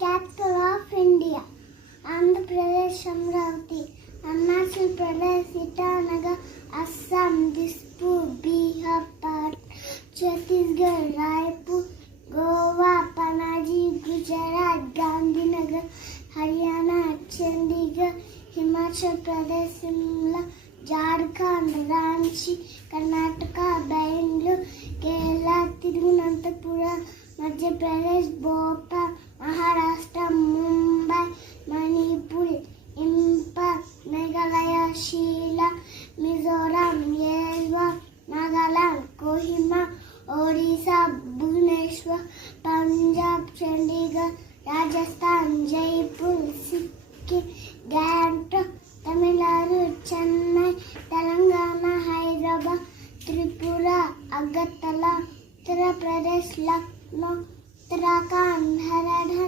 capital of India. Andhra Pradesh, Amravati. Arunachal Pradesh, Itanagar. Assam, Dispur. Bihar, Patna. Chhattisgarh, Raipur. Goa, Panaji. Gujarat, Gandhinagar. Haryana, Chandigarh. Himachal Pradesh, Shimla. Jharkhand, Ranchi. Karnataka, Bangalore. Kerala, Thiruvananthapuram. Madhya Pradesh, Bhopal. Maharashtra, Mumbai. Manipur, Imphal. Meghalaya, Shillong. Mizoram, Yezwan. Nagaland, Kohima. Odisha, Bhubaneswar. Punjab, Chandigarh. Rajasthan, Jaipur. Sikkim, Gangtok. Tamil Nadu, Chennai. Telangana, Hyderabad. Tripura, Agartala. Uttar Pradesh, Lucknow. Uttarakhand, Haridwar.